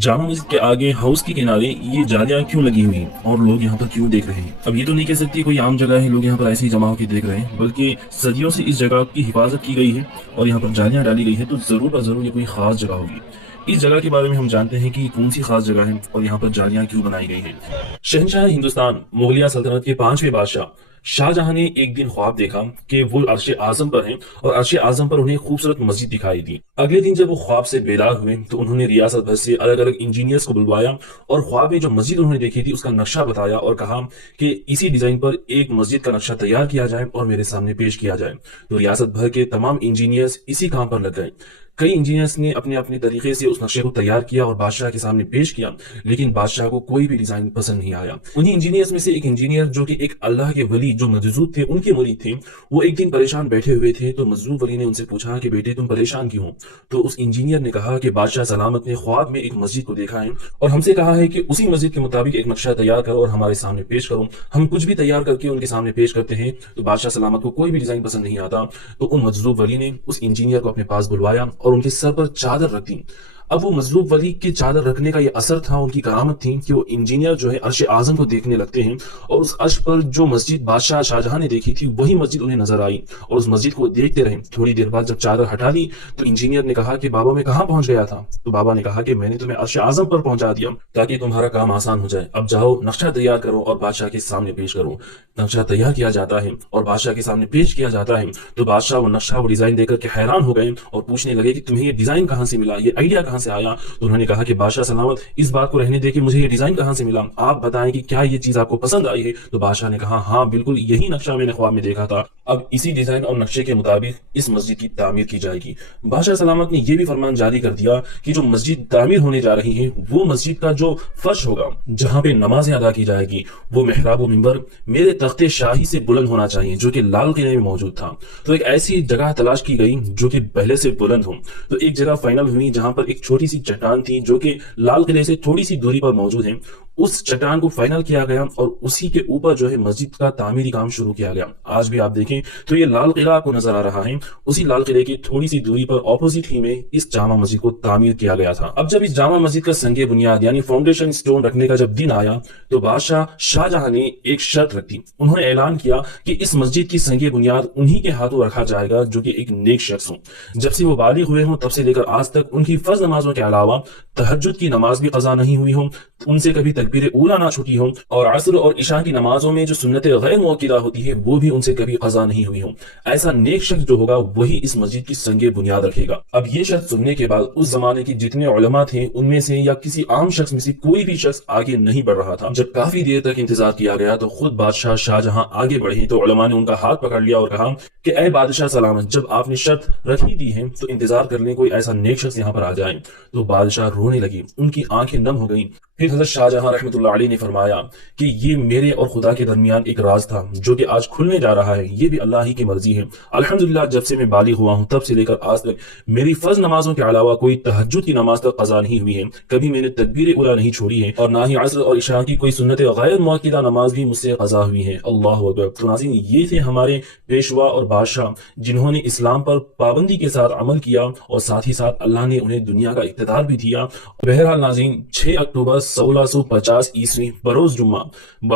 जामा मस्जिद के आगे हाउस के किनारे ये जालियां क्यों लगी हुई हैं और लोग यहाँ पर क्यों देख रहे हैं? अब ये तो नहीं कह सकती कोई आम जगह है, लोग यहाँ पर ऐसे ही जमा होकर देख रहे हैं, बल्कि सदियों से इस जगह की हिफाजत की गई है और यहाँ पर जालियां डाली गई है, तो जरूर और जरूर ये कोई खास जगह होगी। इस जगह के बारे में हम जानते हैं कि कौन सी खास जगह है और यहाँ पर जालियां क्यों बनाई गई है। शहनशाह हिंदुस्तान मुगलिया सल्तनत के 5वें बादशाह शाहजहां ने एक दिन ख्वाब देखा कि वो अर्श आजम पर हैं और अर्श आजम पर उन्हें खूबसूरत मस्जिद दिखाई दी। अगले दिन जब वो ख्वाब से बेदार हुए तो उन्होंने रियासत भर से अलग अलग इंजीनियर्स को बुलवाया और ख्वाब में जो मस्जिद उन्होंने देखी थी उसका नक्शा बताया और कहा कि इसी डिजाइन पर एक मस्जिद का नक्शा तैयार किया जाए और मेरे सामने पेश किया जाए। तो रियासत भर के तमाम इंजीनियर्स इसी काम पर लग गए। कई इंजीनियर्स ने अपने अपने तरीके से उस नक्शे को तैयार किया और बादशाह के सामने पेश किया, लेकिन बादशाह को कोई भी डिजाइन पसंद नहीं आया। उन्हीं इंजीनियर्स में से एक इंजीनियर जो कि एक अल्लाह के वली जो मजदूर थे, उनके मुरीद थे, वो एक दिन परेशान बैठे हुए थे। तो मजदूर वली ने उनसे पूछा कि बेटे तुम परेशान क्यों हो? तो उस इंजीनियर ने कहा कि बादशाह सलामत ने ख्वाब में एक मस्जिद को देखा है और हमसे कहा है कि उसी मस्जिद के मुताबिक एक नक्शा तैयार करो और हमारे सामने पेश करो। हम कुछ भी तैयार करके उनके सामने पेश करते हैं तो बादशाह सलामत को कोई भी डिजाइन पसंद नहीं आता। तो उन मजदूर वली ने उस इंजीनियर को अपने पास बुलवाया और उनके सर पर चादर रख दी। अब वो मजलूब वली के चादर रखने का ये असर था, उनकी करामत थी कि वो इंजीनियर जो है अर्श आजम को देखने लगते हैं और उस अर्श पर जो मस्जिद बादशाह शाहजहां ने देखी थी वही मस्जिद उन्हें नजर आई और उस मस्जिद को देखते रहे। थोड़ी देर बाद जब चादर हटा ली तो इंजीनियर ने कहा कि बाबा मैं कहाँ पहुंच गया था? तो बाबा ने कहा कि मैंने तुम्हें अर्श आजम पर पहुंचा दिया ताकि तुम्हारा काम आसान हो जाए। अब जाओ नक्शा तैयार करो और बादशाह के सामने पेश करो। नक्शा तैयार किया जाता है और बादशाह के सामने पेश किया जाता है तो बादशाह वो नक्शा वो डिजाइन देखकर के हैरान हो गए और पूछने लगे कि तुम्हें ये डिजाइन कहाँ से मिला, ये आइडिया कहाँ से आया? तो उन्होंने कहा कि बादशाह सलामत इस बात को रहने दे कि मुझे ये डिजाइन कहाँ से मिला, आप बताएं कि क्या ये चीज आपको पसंद आई है? तो बादशाह ने कहा हाँ बिल्कुल यही नक्शा मैंने ख्वाब में देखा था, अब इसी डिजाइन और नक्शे के मुताबिक इस मस्जिद की तामीर की जाएगी। बादशाह सलामत ने यह भी फरमान जारी कर दिया कि जो मस्जिद तामीर होने जा रही है वो मस्जिद का जो फर्श होगा जहां पे नमाजें अदा की जाएगी वो मेहराब मिंबर मेरे तख्ते शाही से बुलंद होना चाहिए जो कि लाल किले में मौजूद था। तो एक ऐसी जगह तलाश की गई जो कि पहले से बुलंद हो। तो एक जगह फाइनल हुई जहां पर एक छोटी सी चट्टान थी जो कि लाल किले से थोड़ी सी दूरी पर मौजूद है। उस चट्टान को फाइनल किया गया और उसी के ऊपर जो है मस्जिद का तामीरी काम शुरू किया गया। आज भी आप देखें तो ये लाल किला आपको नजर आ रहा है, उसी लाल किले की थोड़ी सी दूरी पर ऑपोजिट ही में इस जामा मस्जिद को तामीर किया गया था। अब जब इस जामा मस्जिद का संगे बुनियाद यानी फाउंडेशन स्टोन रखने का जब दिन आया तो बादशाह शाहजहां ने एक शर्त रख दी। उन्होंने ऐलान किया कि इस मस्जिद की संगे बुनियाद उन्हीं के हाथों रखा जाएगा जो कि एक नेक शख्स हो। जब से वो बालिग हुए हों तब से लेकर आज तक उनकी फर्ज नमाजों के अलावा तहज्जुद की नमाज भी कज़ा नहीं हुई हो, उनसे कभी तकबीर ऊला ना छूटी हो और असर और इशा की नमाजों में जो सुन्नत गैर मुअक्किदा होती है वो भी उनसे कभी कज़ा नहीं हुई हो। ऐसा नेक शख्स जो होगा वही इस मस्जिद की संगे बुनियाद रखेगा। अब ये शर्त सुनने के बाद उस जमाने के जितने उलमा थे उनमें से या किसी आम शख्स में से कोई भी शख्स आगे नहीं बढ़ रहा था। जब काफी देर तक इंतजार किया गया तो खुद बादशाह शाहजहां आगे बढ़े तो उलमा ने उनका हाथ पकड़ लिया और कहा कि ऐ बादशाह सलामत, जब आपने शर्त रख ही दी है तो इंतजार कर लें, कोई ऐसा नेक शख्स यहाँ पर आ जाए। तो बादशाह रोने लगी, उनकी आंखें नम हो गईं। फिर हजरत शाहजहां रहमतुल्लाह अलैह ने फरमाया कि ये मेरे और खुदा के दरमियान एक राज था जो कि आज खुलने जा रहा है, ये भी अल्लाह ही की मर्जी है। अल्हम्दुलिल्लाह जब से मैं बालिग हुआ हूं तब से लेकर आज तक मेरी फर्ज नमाजों के अलावा कोई तहज्जुद की नमाज तक कज़ा नहीं हुई है, कभी मैंने तकबीर उला नहीं छोड़ी है और ना ही असर और इशा की कोई सुन्नत गैर मुअक्किदा नमाज भी मुझसे कज़ा हुई है। अल्लाह अकबर। तो नाज़रीन ये थे हमारे पेशवा और बादशाह जिन्होंने इस्लाम पर पाबंदी के साथ अमल किया और साथ ही साथ अल्लाह ने उन्हें दुनिया का इक़्तिदार भी दिया। बहरहाल नाज़रीन 6 अक्टूबर 1650 ईस्वी बरोज जुम्मा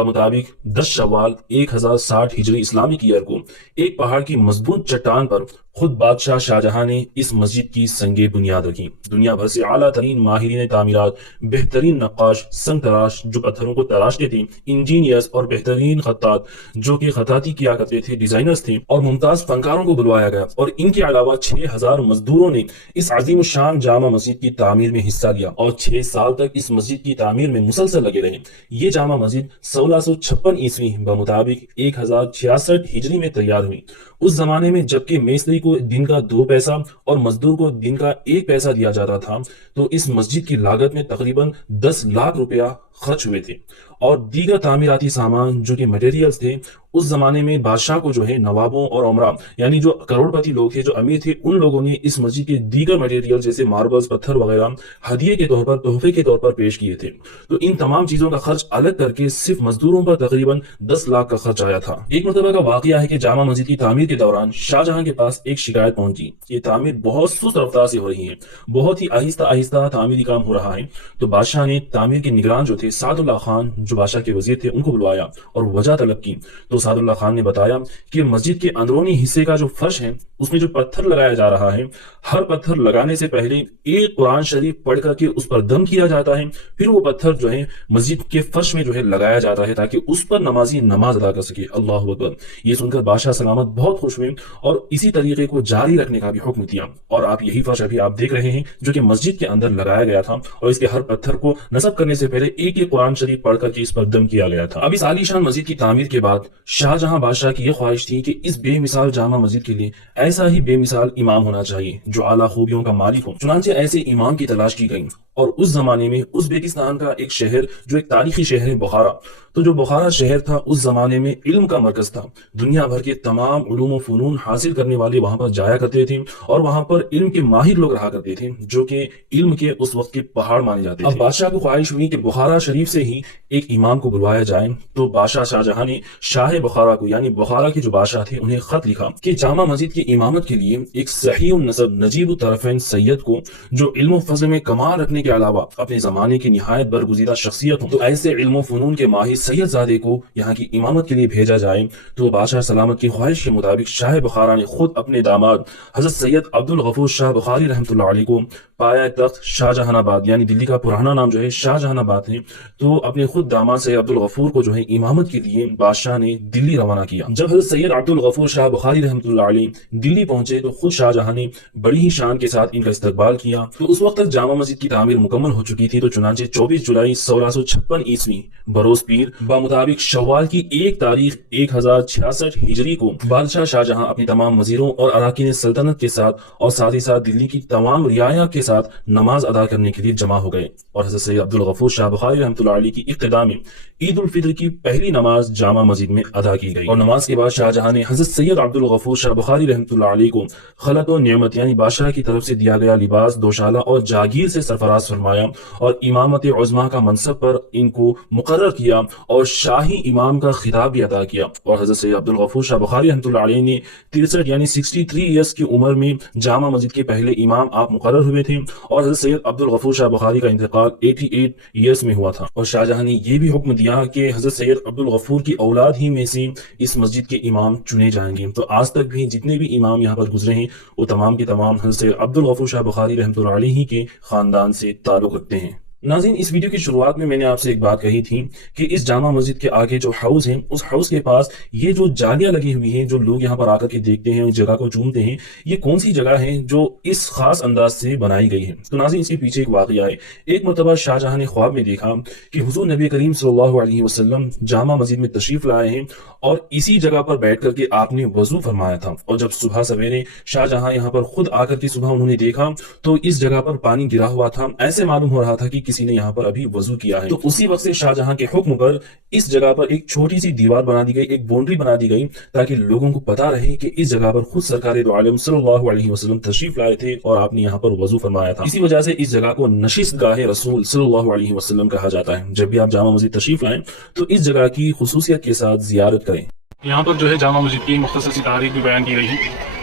मुताबिक 10 शव्वाल 1060 हिजरी इस्लामिक ईयर को एक पहाड़ की मजबूत चट्टान पर खुद बादशाह शाहजहां ने इस मस्जिद की संगे बुनियाद रखी। दुनिया भर से आला तरीन माहिरीन तामीरात, बेहतरीन नक्काश, संग तराश जो पत्थरों को तराशते थे, इंजीनियर्स और बेहतरीन खत्तात जो कि खताती किया करते थे, डिजाइनर्स थे और मुमताज फनकारों को बुलवाया गया और इनके अलावा 6000 मजदूरों ने इस अजीम शान जामा मस्जिद की तामीर में हिस्सा लिया और 6 साल तक इस मस्जिद की तामीर में मुसलसल लगे रहे। ये जामा मस्जिद 1656 ईस्वी मुताबिक 1066 हिजरी में तैयार हुई। उस जमाने में जबकि मेसरी को दिन का 2 पैसा और मजदूर को दिन का 1 पैसा दिया जाता था, तो इस मस्जिद की लागत में तकरीबन 10 लाख रुपया खर्च हुए थे और दीगर तामीराती सामान जो कि मटेरियल्स थे उस जमाने में बादशाह को जो है नवाबों और उमरा यानी जो करोड़पति लोग थे, जो अमीर थे, उन लोगों ने इस मस्जिद के दीगर मटेरियल जैसे मार्बल्स, पत्थर वगैरह हदिये के तौर पर, तोहफे के तौर पर पेश किए थे। तो इन तमाम चीजों का खर्च अलग करके सिर्फ मजदूरों पर तकरीबन 10 लाख का खर्च आया था। एक मरतबा का वाकया है कि जामा मस्जिद की तामीर के दौरान शाहजहां के पास एक शिकायत पहुंची। ये तामीर बहुत सुस्त रफ्तार से हो रही है, बहुत ही आहिस्ता आहिस्ता तामीरी काम हो रहा है। तो बादशाह ने तामीर के निगरान जो थे सादुल्ला खान, जो बादशाह के वजीर थे, उनको बुलवाया और वजह तलब की। तो सादुल्ला खान ने बताया कि मस्जिद के अंदरूनी हिस्से का जो फर्श है उसमें जो पत्थर लगाया जा रहा है, हर पत्थर लगाने से पहले एक कुरान शरीफ पढ़ करके उस पर दम किया जाता है, फिर वो पत्थर जो है मस्जिद के फर्श में जो है लगाया जाता है ताकि उस पर नमाजी नमाज अदा कर सके। अल्लाह अकबर। ये सुनकर बादशाह सलामत बहुत खुश हुए और इसी तरीके को जारी रखने का भी हुक्म दिया। और आप यही फर्श अभी आप देख रहे हैं जो कि मस्जिद के अंदर लगाया गया था और इसके हर पत्थर को नस्ब करने से पहले एक एक कुरान शरीफ पढ़ करके इस पर दम किया गया था। अब इस आलीशान मस्जिद की तामीर के बाद शाहजहां बादशाह की यह ख्वाहिश थी कि इस बेमिसाल जामा मस्जिद के लिए ऐसा ही बेमिसाल इमाम होना चाहिए जो आला खूबियों का मालिक हो। चुनांचे ऐसे इमाम की तलाश की गई और उस जमाने में उज़्बेकिस्तान का एक शहर, जो एक तारीखी शहर है, बुखारा, तो जो बुखारा शहर था उस जमाने में इल्म का मरकज था। दुनिया भर के तमाम उलूम व फनून हासिल करने वाले वहां पर जाया करते थे और वहां पर इल्म के माहिर लोग रहा करते थे जो कि इल्म के उस वक्त के पहाड़ माने जाते थे। अब बादशाह को ख्वाहिश हुई कि बुखारा शरीफ से ही एक इमाम को बुलवाया जाए। तो बादशाह शाहजहां ने शाह बुखारा को, यानी बुखारा के जो बादशाह थे, उन्हें खत लिखा कि जामा मस्जिद की इमामत के लिए एक सही नसब नजीब तरफ़ैन सैयद को, जो इल्म फज़ल में कमाल रखने के अलावा अपने जमाने की निहायत बरगुज़ीदा शख्सियत हो, तो ऐसे इल्म फनून के माहिर सैयद ज़ादे को यहाँ की इमामत के लिए भेजा जाए। तो बादशाह सलामत की ख्वाहिश के मुताबिक शाह बुखारा ने खुद अपने दामाद हजरत सैयद अब्दुल गफूर शाह बुखारी रहमतुल्लाह अलैह को पाया तख्त शाहजहानाबाद, यानी दिल्ली का पुराना नाम जो है शाहजहानाबाद है, तो अपने खुद दामाद सैयद अब्दुल गफूर को जो है इमामत के लिए बादशाह ने दिल्ली रवाना किया। जब हजरत सैयद अब्दुल गफूर शाह बुखारी रहमतुल्लाह अलैह दिल्ली पहुंचे तो खुद शाहजहां ने बड़ी ही शान के साथ इनका इस्तकबाल किया। तो उस वक्त तक जामा मस्जिद की तामीर मुकम्मल हो चुकी थी। तो चुनांचे 24 जुलाई 1656 ईस्वी बरोज पीर बामुताबिक शव्वाल की 1 तारीख 1066 हिजरी को बादशाह शाहजहां अपनी तमाम वजीरों और अराकीन सल्तनत के साथ और साथ ही साथ दिल्ली की तमाम रियाया के साथ नमाज अदा करने के लिए जमा हो गए और हज़रत सैयद अब्दुल गफूर शाह बुखारी रहमतुल्लाह अलैह की इब्तिदा में ईद उल फित्र की पहली नमाज जामा मस्जिद में अदा की गई। और नमाज के बाद शाहजहां ने हज़रत सैयद अब्दुल गफूर शाह बुखारी रहमतुल्लाह अलैह को खलत व नेमत यानी बादशाह की तरफ से दिया गया लिबास, दोशाला और जागीर से सरफराज फरमाया और इमामत उज़्मा का मनसब पर इनको मुकर्रर किया और शाही इमाम का खिताब भी अदा किया। और हज़रत सैयद अब्दुल गफूर शाह बुखारी रहमतुल्लाह अलैह ने 63 यानी 63 ईयर्स की उम्र में जामा मस्जिद के पहले इमाम आप मुकर्रर हुए थे और हज़रत सैयद अब्दुल गफूर शाह बुखारी का इंतकाल 88 ईयर्स में हुआ था। और शाहजहां ने यह भी हुक्म दिया कि हज़रत सैयद अब्दुल गफूर की औलाद ही में से इस मस्जिद के इमाम चुने जाएंगे। तो आज तक भी जितने भी इमाम यहाँ पर गुजरे हैं वो तमाम के तमाम हज़रत सैयद अब्दुल गफूर शाह बुखारी रहमतुल्लाह अलैह के खानदान से ताल्लुक़ रखते हैं। नाज़रीन, इस वीडियो की शुरुआत में मैंने आपसे एक बात कही थी कि इस जामा मस्जिद के आगे जो हाउस है, उस हाउस के पास ये जो जालियां लगी हुई हैं, जो लोग यहाँ पर आकर के देखते हैं, उस जगह को चूमते हैं, ये कौन सी जगह है जो इस खास अंदाज से बनाई गई है। तो नाज़रीन, इसके पीछे एक वाक़या है। एक मरतबा शाहजहां ने ख्वाब में देखा कि हुज़ूर नबी करीम सल्लल्लाहु अलैहि वसल्लम जामा मस्जिद में तशरीफ लाए हैं और इसी जगह पर बैठ करके आपने वजू फरमाया था। और जब सुबह सवेरे शाहजहां यहाँ पर खुद आकर के सुबह उन्होंने देखा तो इस जगह पर पानी गिरा हुआ था। ऐसे मालूम हो रहा था कि किसी ने यहाँ पर अभी वजू किया है। तो उसी वक्त से शाहजहां के हुक्म पर इस जगह पर एक छोटी सी दीवार बना दी गई, एक बाउंड्री बना दी गई ताकि लोगों को पता रहे कि इस जगह पर खुद सरकार दो आलम सल्लल्लाहु अलैहि वसल्लम तशरीफ लाए थे और आपने यहाँ पर वजू फरमाया था। इसी वजह से इस जगह को नशिस्त गाहे रसूल सल्लल्लाहु अलैहि वसल्लम कहा जाता है। जब भी आप जामा मस्जिद तशरीफ लाएं तो इस जगह की खुसूसियत के साथ जियारत करें। यहाँ पर जो है जामा मस्जिद की मुख्तसर सी तारीख भी बयान की गई है,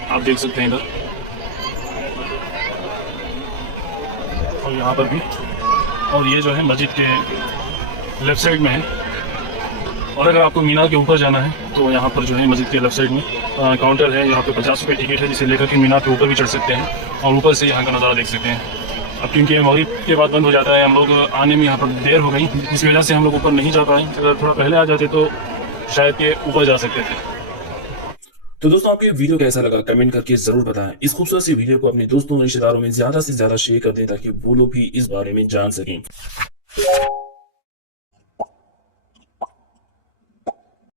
आप देख सकते हैं इधर और यहाँ पर भी। और ये जो है मस्जिद के लेफ्ट साइड में है। और अगर आपको मीनार के ऊपर जाना है तो यहाँ पर जो है मस्जिद के लेफ्ट साइड में काउंटर है। यहाँ पे 50 रुपये टिकट है जिसे लेकर के मीनार के ऊपर भी चढ़ सकते हैं और ऊपर से यहाँ का नज़ारा देख सकते हैं। अब क्योंकि मगरिब के बाद बंद हो जाता है, हम लोग आने में यहाँ पर देर हो गई, इस वजह से हम लोग ऊपर नहीं जा पाए। अगर थोड़ा पहले आ जाते तो शायद के ऊपर जा सकते थे। तो दोस्तों, आपको ये वीडियो कैसा लगा कमेंट करके जरूर बताएं। इस खूबसूरत सी वीडियो को अपने दोस्तों और रिश्तेदारों में ज्यादा से ज्यादा शेयर कर दें ताकि वो लोग भी इस बारे में जान सकें।